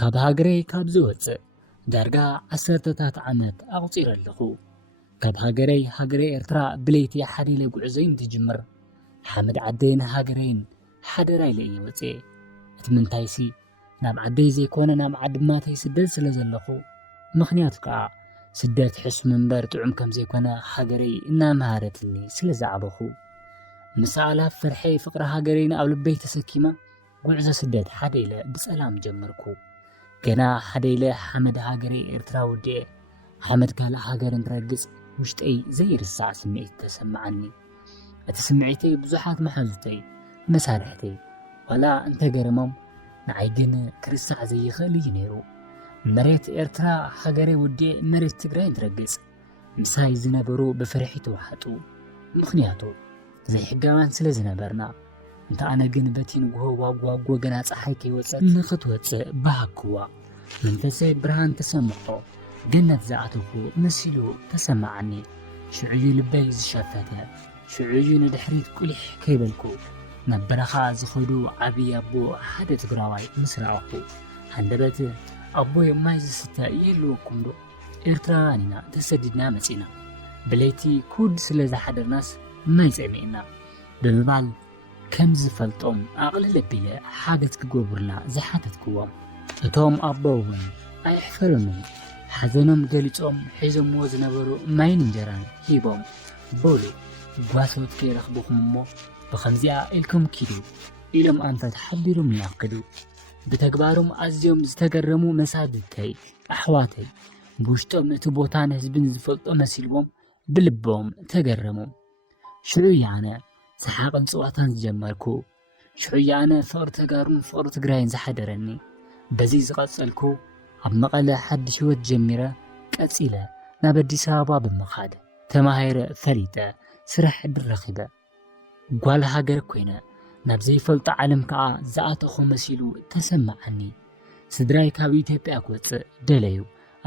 ካብ ሃገረይ ካብ ዝወፅእ ዳርጋ 10ታት ዓመት ኣቁፂረ ኣለኹ ካብ ሃገረይ ኤርትራ ብለይቲ ሓደለ ጉዕዞይን ትጅምር ሓመድ ዓደይን ሃገረይን ሓደራይ ለይ ወፅእ እቲ ምንታይሲ ናብ ዓደይ ዘይኮነ ናብ ዓድማተይ ስደት ስለ ዘለኹ ምኽንያቱ ከዓ ስደት ሕስ መንበር ጥዑም ከም ዘይኮነ ሃገረይ እናምሃረትኒ ስለ ዝዓበኹ ምሳላ ፍርሐይ ፍቅሪ ሃገረይን ኣብ ልበይ ተሰኪመ ጉዕዞ ስደት ሓደለ ብሰላም ጀመርኩ ገና ሓደለ ሓመድ ሃገረይ ኤርትራ ውድእ ሓመድ ካልእ ሃገር እንትረግጽ ውሽጠይ ዘይርሳዕ ስምዒት ተሰምዓኒ እቲ ስምዒተይ ብዙሓት መሓዙተይ መሳርሕተይ ዋላ እንተገረሞም ንዓይ ግን ክርስሳዕ ዘይኽእል እዩ ነይሩ መሬት ኤርትራ ሃገረይ ውድእ መሬት ትግራይ እንትረግጽ ምሳይ ዝነበሩ ብፍርሒ ተዋሓጡ ምኽንያቱ ዘይሕጋዋን ስለ ዝነበርና እንተ ኣነ ግን በቲ ንግሆ ዋጓ ገና ፀሓይ ከይወፀት ንኽትወፅእ ባሃክዋ መንፈሰይ ብርሃን ተሰምዖ ገነት ዝኣተኩ መሲሉ ተሰማዓኒ ሽዑዩ ልበይ ዝሸፈተ ሽዑዩ ንድሕሪት ቁሊሕ ከይበልኩ ናብ በረኻ ዝኸዱ ዓብይ ኣቦ ሓደ ትግራዋይ ምስ ረኣኹ ሃንደበት ኣቦይ ማይ ዝስተ የልወኩም ዶ ኤርትራውያን ኢና ተሰዲድና መፂና ብለይቲ ኩድ ስለ ዝሓደርናስ ማይ ፀሚእና ብምባል ከም ዝፈልጦም ኣቕልል ኣቢለ ሓገት ክገብሩልና ዝሓተትክዎም እቶም ኣቦ እውን ኣይሕፈረኑን ሓዘኖም ገሊፆም ሒዞምዎ ዝነበሩ ማይን እንጀራን ሂቦም በሉ ጓሶት ከይረኽብኹም እሞ ብኸምዚኣ ኢልኩም ኪዱ ኢሎም ኣንፈት ሓቢሮም ይናኽዱ ብተግባሮም ኣዝዮም ዝተገረሙ መሳድተይ ኣሕዋተይ ብውሽጦም እቲ ቦታን ህዝብን ዝፈልጦ መሲልዎም ብልቦም ተገረሙ ሽዑ ያነ ሰሓቕን ጽዋታን ዝጀመርኩ ሽዑ ያነ ፍቕሪ ተጋሩን ፍቕሪ ትግራይን ዝሓደረኒ በዚ ዝቐጸልኩ ኣብ መቐለ ሓድሽ ህይወት ጀሚረ ቀጺለ ናብ ኣዲስ ኣበባ ብምኻድ ተማሂረ ፈሊጠ ስራሕ ድረኺበ ጓል ሃገር ኮይነ ናብ ዘይፈልጦ ዓለም ከዓ ዝኣተኹ መሲሉ ተሰማዓኒ ስድራይ ካብ ኢትዮጵያ ክወፅእ ደለዩ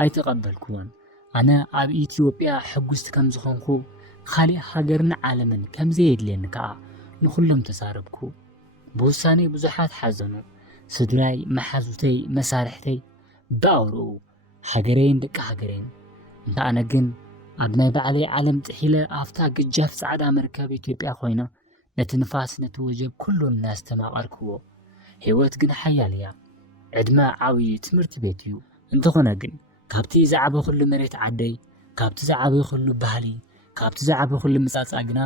ኣይተቐበልኩዎን ኣነ ኣብ ኢትዮጵያ ሕጉስቲ ከም ዝኾንኩ ካሊእ ሃገርን ዓለምን ከም ዘየድልየኒ ከዓ ንኹሎም ተሳረብኩ ብውሳኔ ብዙሓት ሓዘኑ ስድራይ መሓዙተይ መሳርሕተይ ብኣውርኡ ሃገረይን ደቂ ሃገረይን እንተ ኣነ ግን ኣብ ናይ ባዕለይ ዓለም ጥሒለ ኣፍታ ግጃፍ ፃዕዳ መርከብ ኢትዮጵያ ኮይና ነቲ ንፋስ ነቲ ወጀብ ኩሉ እናስተማቐርክዎ ህይወት ግን ሓያል እያ ዕድመ ዓብዪ ትምህርቲ ቤት እዩ እንተኾነ ግን ካብቲ ዝዓበ ኩሉ መሬት ዓደይ ካብቲ ዝዓበ ኩሉ ባህሊ ካብቲ ዝዓበ ኩሉ ምጻጻ ግና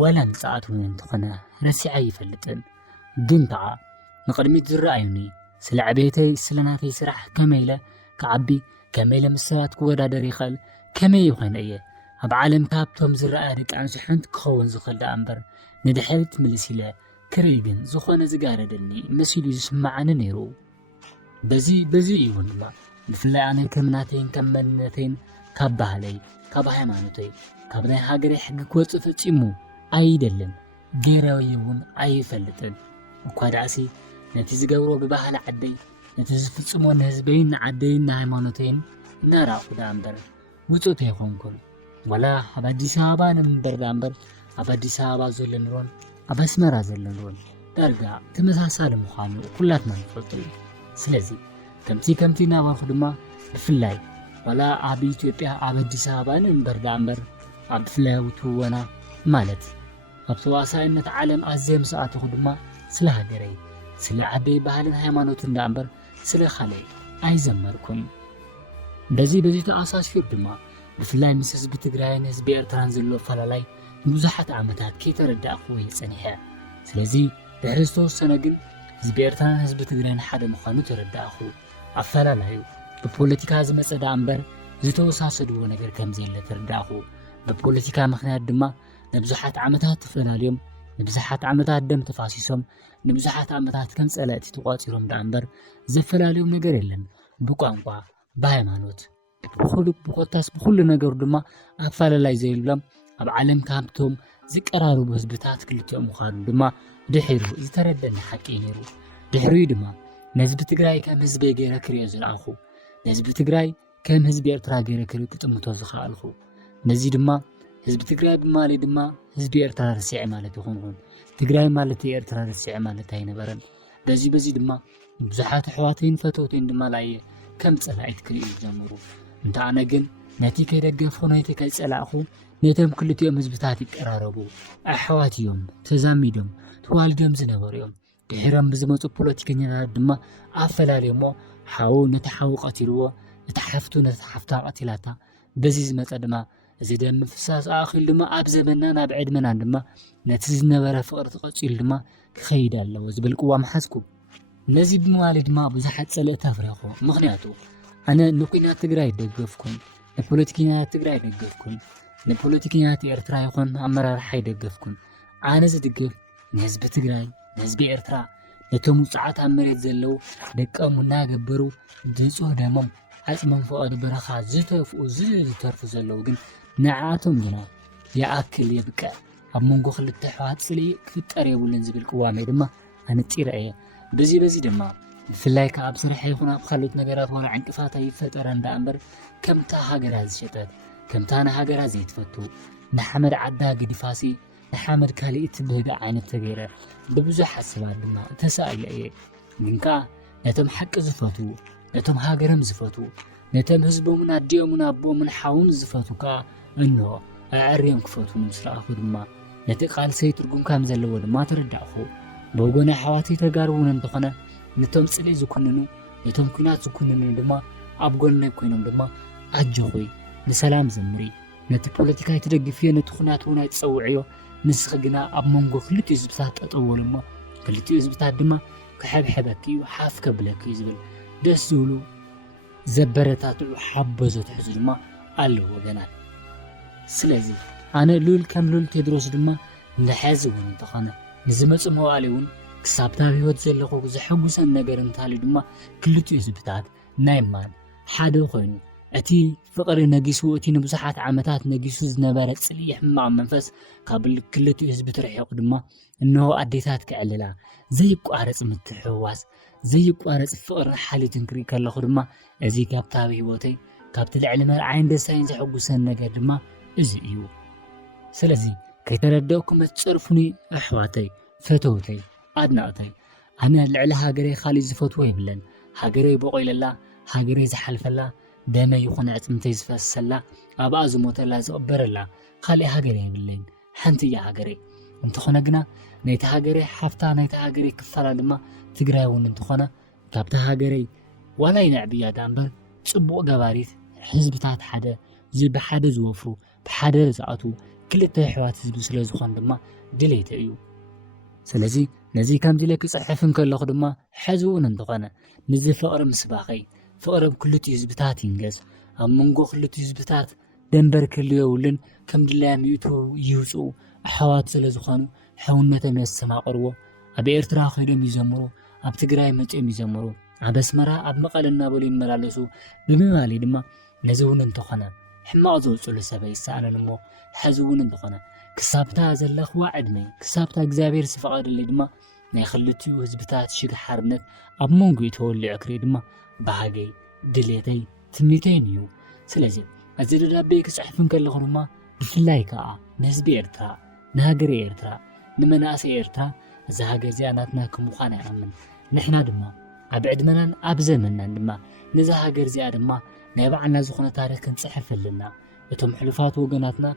ወላ ንጻኣት እውን እንተኾነ ረሲዐ ይፈልጥን ግን ከዓ ንቕድሚት ዝረኣዩኒ ስለ ዕቤተይ ስለ ናተይ ስራሕ ከመይለ ክዓቢ ከመይለ ምስ ሰባት ክወዳደር ይኽእል ከመይ ይኾነ እየ ኣብ ዓለም ካብቶም ዝረኣያ ደቂ ኣንስትዮ ሓንቲ ክኸውን ዝኽእል ዳ እምበር ንድሕሪት ምልስ ኢለ ክርኢ ግን ዝኾነ ዝጋረደኒ መሲሉ ዝስማዓኒ ነይሩ በዚ እዩ ድማ ብፍላይ ኣነ ከም ናተይን ከም መንነተይን ካብ ባህለይ ካብ ሃይማኖተይ ካብ ናይ ሃገረይ ሕጊ ክወፅእ ፈፂሙ ኣይደልን ገይራዊ እውን ኣይፈልጥን እኳ ዳእሲ ነቲ ዝገብሮ ብባህሊ ዓደይ ነቲ ዝፍፅሞ ንህዝበይን ንዓደይን ንሃይማኖተይን እናራቑ ዳ እምበር ውፅኡት ኣይኮንኩን ወላ ኣብ ኣዲስ ኣበባ ንምንበር ዳ እምበር ኣብ ኣዲስ ኣበባ ዘሎ ኑሮን ኣብ ኣስመራ ዘሎ ኑሮን ዳርጋ ተመሳሳሊ ምዃኑ ኩላትና ንፈልጡ እዩ ስለዚ ከምቲ እናበልኹ ድማ ብፍላይ ወላ ኣብ ኢትዮጵያ ኣብ ኣዲስ ኣበባ ንምንበር ዳ እምበር ኣብ ብፍላይ ውትወና ማለት ኣብ ተዋሳኢነት ዓለም ኣዝየ ምስ ኣተኹ ድማ ስለ ሃገረይ ስለ ዓደይ ባህልን ሃይማኖትን ዳ እምበር ስለ ካልእ ኣይዘመርኩን በዚ ተኣሳሲሩ ድማ ብፍላይ ምስ ህዝቢ ትግራይን ህዝቢ ኤርትራን ዘሎ ኣፈላላይ ንብዙሓት ዓመታት ከይተረዳእኽዎ የጸኒሐ ስለዚ ድሕሪ ዝተወሰነ ግን ህዝቢ ኤርትራን ህዝቢ ትግራይን ሓደ ምዃኑ ተረዳእኹ ኣፈላላዩ ብፖለቲካ ዝመፀ ዳ እምበር ዝተወሳሰድዎ ነገር ከምዘየለ ተረዳእኹ ብፖለቲካ ምኽንያት ድማ ንብዙሓት ዓመታት ተፈላልዮም ንብዙሓት ዓመታት ደም ተፋሲሶም ንብዙሓት ዓመታት ከም ጸላእቲ ተቋፂሮም ዳ እምበር ዘፈላልዮም ነገር የለን ብቋንቋ ብሃይማኖት ብኮታስ ብኩሉ ነገሩ ድማ ኣፈላላይ ዘይብሎም ኣብ ዓለም ካብቶም ዝቀራረቡ ህዝብታት ክልቲኦም ምዃኑ ድማ ድሒሩ ዝተረደአኒ ሓቂ ነይሩ ድሕሪኡ ድማ ንህዝቢ ትግራይ ከም ህዝቢ ገይረ ክሪኦ ዝረኣኹ ንህዝቢ ትግራይ ከም ህዝቢ ኤርትራ ገይረ ክሪኦ ክጥምቶ ዝኽኣልኹ ነዚ ድማ ህዝቢ ትግራይ ብማለ ድማ ህዝቢ ኤርትራ ርሲዕ ማለት ይኹን ትግራይ ማለት ኤርትራ ርሲዕ ማለት ኣይነበረን በዚ ድማ ብዙሓት ኣሕዋተይን ፈተውተይን ድማ ላየ ከም ፀላኢት ክርእዩ ጀመሩ እንተ ኣነ ግን ነቲ ከይደገፍኩ ነቲ ከይፀላእኹ ነቶም ክልቲኦም ህዝብታት ይቀራረቡ ኣሕዋት እዮም ተዛሚዶም ተዋልዶም ዝነበሩ እዮም ድሕሮም ብዝመፁ ፖለቲከኛታት ድማ ኣፈላልዮሞ ሓው ነቲ ሓው ቀቲልዎ እቲ ሓፍቱ ነቲ ሓፍታ ቀቲላታ በዚ ዝመፀ ድማ እዚ ደም ምፍሳስ ኣኺሉ ድማ ኣብ ዘመንና ናብ ዕድመና ድማ ነቲ ዝነበረ ፍቅሪ ተቐፂሉ ድማ ክኸይድ ኣለዎ ዝብል ቅዋም ሓዝኩ ነዚ ብምባሊ ድማ ብዙሓት ፀልእቲ ኣፍረኹ ምክንያቱ ኣነ ንኩናት ትግራይ ደገፍኩን ንፖለቲከኛታት ትግራይ ደገፍኩን ንፖለቲከኛታት ኤርትራ ይኹን ኣመራርሓ ይደገፍኩን ኣነ ዝድግፍ ንህዝቢ ትግራይ ንህዝቢ ኤርትራ ነቶም ውፅዓት ኣብ መሬት ዘለው ደቀም እናገበሩ ድፁህ ደሞም ዓፅሞም ፍቐድ በረኻ ዝተፍኡ ዝተርፉ ዘለው ግን ንዓኣቶም ግና ይኣክል የብቅዕ ኣብ መንጎ ክልተ ኣሕዋት ፅልኢ ክፍጠር የብሉን ዝብል ቅዋመይ ድማ ኣነፂረ እየ በዚ ድማ ብፍላይ ካብ ስራሕ ይኹን ኣብ ካልኦት ነገራት ወላ ዕንቅፋት ኣይፈጠረ እንዳ እምበር ከምታ ሃገራ ዝሸጠት ከምታ ንሃገራ ዘይትፈቱ ንሓመድ ዓዳ ግዲፋሲ ንሓመድ ካልእ ትብህግ ዓይነት ተገይረ ብብዙሕ ሓሳባት ድማ ተሳኢለ እየ ግን ከዓ ነቶም ሓቂ ዝፈቱ ነቶም ሃገሮም ዝፈቱ ነቶም ህዝቦምን ኣዲኦምን ኣቦምን ሓውን ዝፈቱ ከዓ እንሆ ኣዕርዮም ክፈቱ ምስ ረኣኹ ድማ ነቲ ቃልሰይ ትርጉም ከም ዘለዎ ድማ ተረዳእኹ ብወገን ኣሕዋተይ ተጋርቡን እንተኾነ ነቶም ፅልኢ ዝኩንኑ ነቶም ኩናት ዝኩንኑ ድማ ኣብ ጎነይ ኮይኖም ድማ ኣጀኹይ ንሰላም ዘምሪ ነቲ ፖለቲካ ይትደግፍዮ ነቲ ኩናት እውን ኣይትፀውዕዮ ንስኺ ግና ኣብ መንጎ ክልቲኡ ህዝብታት ጠጠወሉ እሞ ክልቲኡ ህዝብታት ድማ ክሕብሕበኪ እዩ ሓፍ ከብለኪ እዩ ዝብል ደስ ዝብሉ ዘበረታትዑ ሓበዞ ትሕዙ ድማ ኣለዎ ወገናት ስለዚ ኣነ ሉል ከም ሉል ቴድሮስ ድማ ንሕዚ እውን እንተኾነ ንዝመፁ መዋእለ እውን ክሳብታ ህይወት ዘለኹ ዘሐጉሰን ነገር እንታልዩ ድማ ክልቲኡ ህዝብታት ናይ ማን ሓደ ኮይኑ እቲ ፍቅሪ ነጊሱ እቲ ንብዙሓት ዓመታት ነጊሱ ዝነበረ ፅልኢ ሕማቕ መንፈስ ካብ ክልቲኡ ህዝቢ ትርሒቑ ድማ እንሆ ኣዴታት ክዕልላ ዘይቋረፅ ምትሕውዋስ ዘይቋረፅ ፍቅሪ ሓሊትን ክርኢ ከለኹ ድማ እዚ ካብታ ህይወተይ ካብቲ ልዕሊ መርዓይን ደስታይን ዘሐጉሰን ነገር ድማ እዚ እዩ ስለዚ ከይተረደእኩም እትፀርፉኒ ኣሕዋተይ ፈተውተይ ኣድናቕተይ ኣነ ልዕሊ ሃገረይ ካሊእ ዝፈትዎ የብለን ሃገረይ በቆይለላ ሃገረይ ዝሓልፈላ ደመይ ይኹን ዕፅምተይ ዝፈሰላ ኣብኣ ዝሞተላ ዝቕበረላ ካሊእ ሃገረይ የብለይን ሓንቲ እያ ሃገረይ እንተኾነ ግና ናይቲ ሃገረይ ሓፍታ ናይቲ ሃገረይ ክፋላ ድማ ትግራይ እውን እንተኾነ ካብታ ሃገረይ ዋላ ይነዕብያ ዳ እምበር ፅቡቕ ገባሪት ህዝብታት ሓደ ብሓደ ዝወፍሩ ብሓደ ዝኣቱ ክልተ ኣሕዋት ህዝቢ ስለ ዝኾን ድማ ድሌተ እዩ ስለዚ ነዚ ከምዚ ኢለ ክፅሕፍን ከለኹ ድማ ሕዚ እውን እንተኾነ ንዚ ፍቕሪ ምስባኸይ ፍቕሪ ክልቲኡ ህዝብታት ይንገስ ኣብ መንጎ ክልቲኡ ህዝብታት ደንበር ክህልዮ የብሉን ከም ድላዮም ይውፅኡ ኣሕዋት ስለ ዝኾኑ ሕውነቶም የሰማቕርዎ ኣብ ኤርትራ ከይዶም ይዘምሩ ኣብ ትግራይ መፂኦም ይዘምሩ ኣብ ኣስመራ ኣብ መቐለ እናበሉ ይመላለሱ ብምባሊ ድማ ነዚ እውን እንተኾነ ሕማቕ ዘውፅሉ ሰብ ኣይሰኣንን እሞ ሕዚ እውን እንተኾነ ክሳብታ ዘለኽዋ ዕድመይ ክሳብታ እግዚኣብሔር ዝፈቐደለይ ድማ ናይ ክልቲኡ ህዝብታት ሽግሓርነት ኣብ መንጎ ተወሊዑ ክርኢ ድማ ባህገይ ድሌተይ ትምኒተይን እዩ ስለዚ እዚ ደብዳቤ ክፅሕፍን ከለኹ ድማ ብፍላይ ከዓ ንህዝቢ ኤርትራ ንሃገሬ ኤርትራ ንመናእሰይ ኤርትራ እዛ ሃገር እዚኣ ናትና ከምዃና ይኣምን ንሕና ድማ ኣብ ዕድመናን ኣብ ዘመንናን ድማ ነዛ ሃገር እዚኣ ድማ ናይ ባዕልና ዝኾነ ታሪክ ክንፅሕፍ ኣለና እቶም ሕሉፋት ወገናትና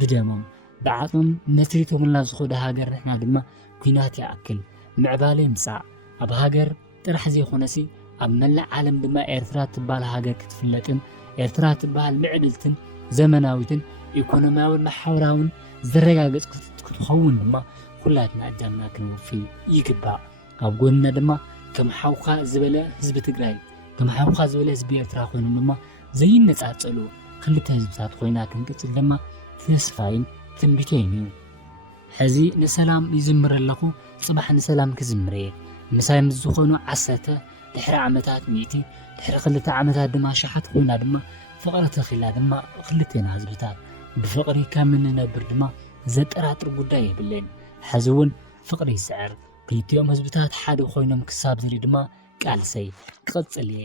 ብደሞም ብዓፅሞም መስሪቶምልና ዝኸዱ ሃገር ንሕና ድማ ኩናት ይኣክል ምዕባለ ይምፃእ ኣብ ሃገር ጥራሕ ዘይኮነሲ ኣብ መላእ ዓለም ድማ ኤርትራ ትባል ሃገር ክትፍለጥን ኤርትራ ትባል ምዕብልትን ዘመናዊትን ኢኮኖሚያውን ማሕበራውን ዝረጋገፅ ክትኸውን ድማ ኩላትና እጃምና ክንወፊ ይግባእ ኣብ ጎንና ድማ ከም ሓውካ ዝበለ ህዝቢ ትግራይ ከም ሓውካ ዝበለ ህዝቢ ኤርትራ ኮይኖም ድማ ዘይነፃፀሉ ክልተ ህዝብታት ኮይና ክንቅፅል ድማ ተስፋይን ትንቢተይን እዩ ሕዚ ንሰላም ይዝምር ኣለኹ ፅባሕ ንሰላም ክዝምር እየ ምሳይ ምስ ዝኾኑ 10 ድሕሪ ዓመታት ሚእቲ ድሕሪ 2 ዓመታት ድማ ሸሓት ኮይና ድማ ፍቕሪ ተኺላ ድማ ክልቴና ህዝብታት ብፍቕሪ ከም እንነብር ድማ ዘጠራጥር ጉዳይ የብለን ሕዚ እውን ፍቕሪ ይስዕር ክልቲኦም ህዝብታት ሓደ ኮይኖም ክሳብ ዝሪ ድማ ቃልሰይ ክቕፅል እየ